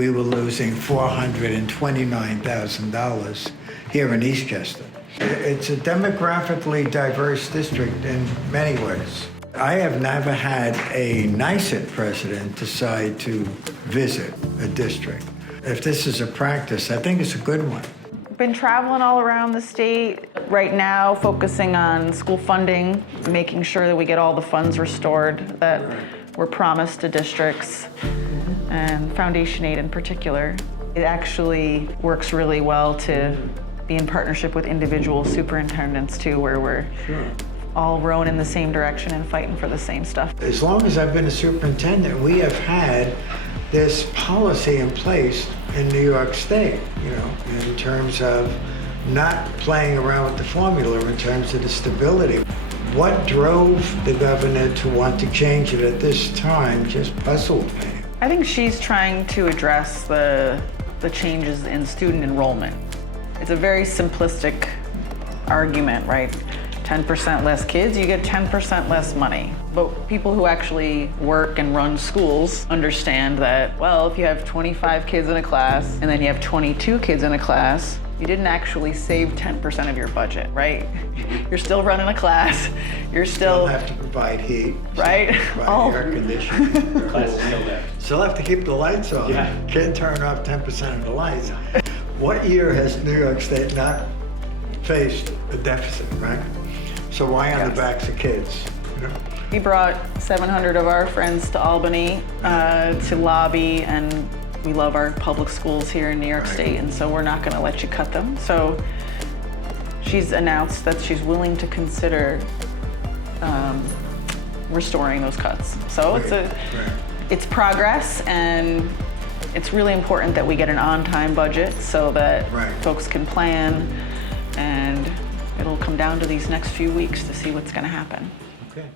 we were losing $429,000 here in Eastchester. It's a demographically diverse district in many ways. I have never had a NICET president decide to visit a district. If this is a practice, I think it's a good one. Been traveling all around the state. Right now, focusing on school funding, making sure that we get all the funds restored that were promised to districts, and Foundation Aid in particular. It actually works really well to be in partnership with individual superintendents too, where we're all rowing in the same direction and fighting for the same stuff. As long as I've been a superintendent, we have had this policy in place in New York State, in terms of not playing around with the formula, in terms of the stability. What drove the governor to want to change it at this time just puzzled me. I think she's trying to address the changes in student enrollment. It's a very simplistic argument, right? 10% less kids, you get 10% less money. But people who actually work and run schools understand that, well, if you have 25 kids in a class and then you have 22 kids in a class, you didn't actually save 10% of your budget, right? You're still running a class. You're still have to provide heat, right? Provide air conditioning. Class is still there. Still have to keep the lights on. Yeah. Can't turn off 10% of the lights. What year has New York State not faced a deficit, right? So why on the backs of kids? We brought 700 of our friends to Albany to lobby, and we love our public schools here in New York State, and so we're not going to let you cut them. So she's announced that she's willing to consider restoring those cuts. So it's progress, and it's really important that we get an on-time budget so that folks can plan, and it'll come down to these next few weeks to see what's going to happen. Okay.